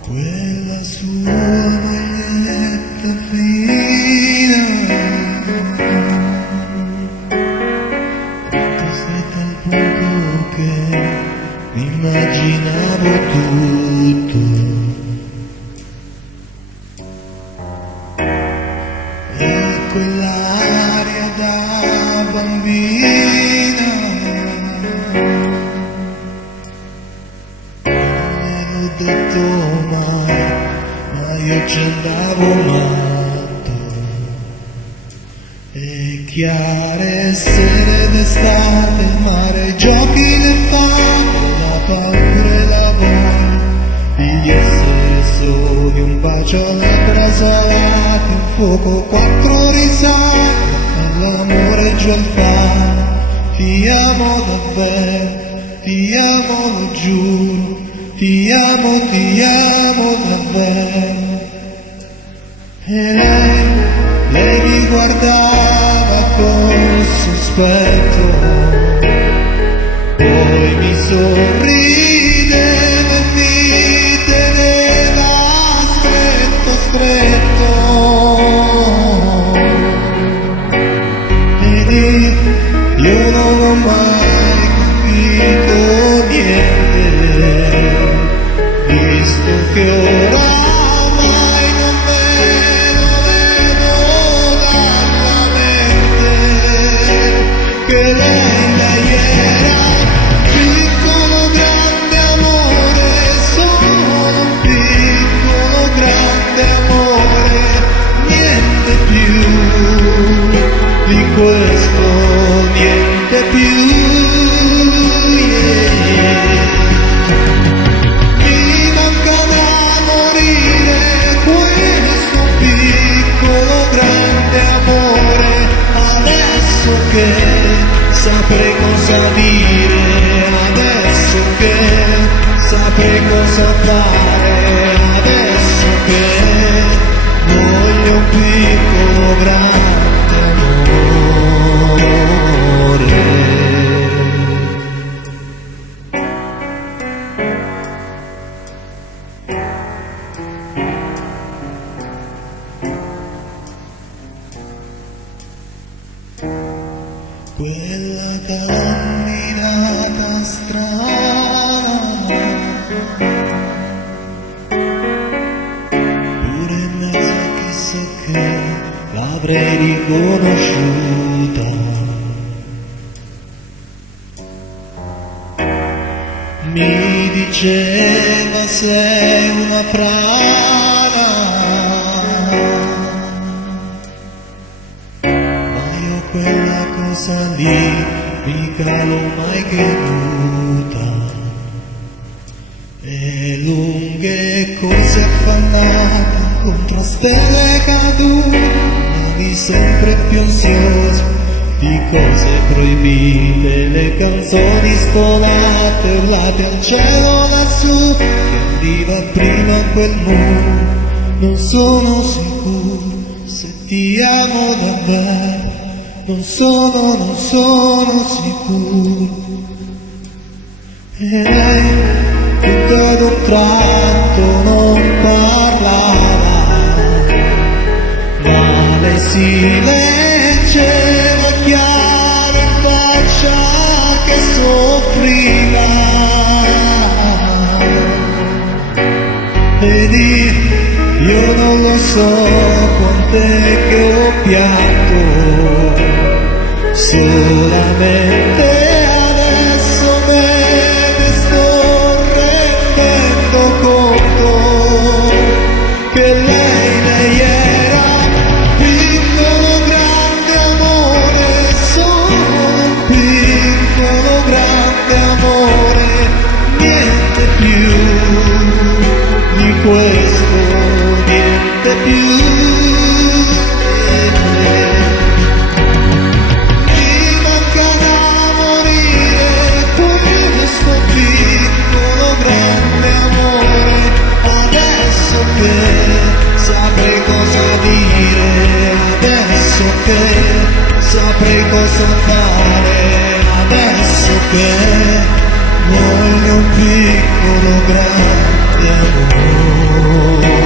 Quella sua moglietta fina, tutta stretta al punto che mi immaginavo tutto, e quell'aria da bambina detto mai, ma io ci andavo matto. E chiare sere d'estate, il mare, giochi, le fame, la paura e la voglia di essere soli, un bacio alle labbra salate, un fuoco, 4 risate, all'amore giù al fare. Ti amo davvero, ti amo, lo giuro, ti amo davvero. E lei mi guardava con sospetto, poi mi sorrideva e mi teneva stretto, stretto. Ed io non ho mai capito niente, visto che oramai non me lo vedo dalla mente, che lei era piccolo grande amore, solo un piccolo grande amore, niente più di questo, niente più. Saprei cosa dire, adesso che saprei cosa fare, adesso che voglio un piccolo grande amore. Quella camminata strana, pure in mezzo a chissà che l'avrei riconosciuta. Mi diceva sei una frana, quella cosa lì mica l'ho mai creduta. E lunghe corse affannate contro stelle cadute, navi sempre più ansiose di cose proibite, le canzoni stonate urlate al cielo lassù, che arriva prima quel muro. Non sono sicuro se ti amo davvero, non sono sicuro. E lei tutto ad un tratto non parlava, ma le si leggeva chiaro in faccia che soffriva. Ed io non lo so quant'è che ho pianto, solamente adesso me ne sto rendendo conto che lei era piccolo grande amore, solo un piccolo grande amore, niente più di questo, niente più. cosa fare adesso che voglio un piccolo grande amore.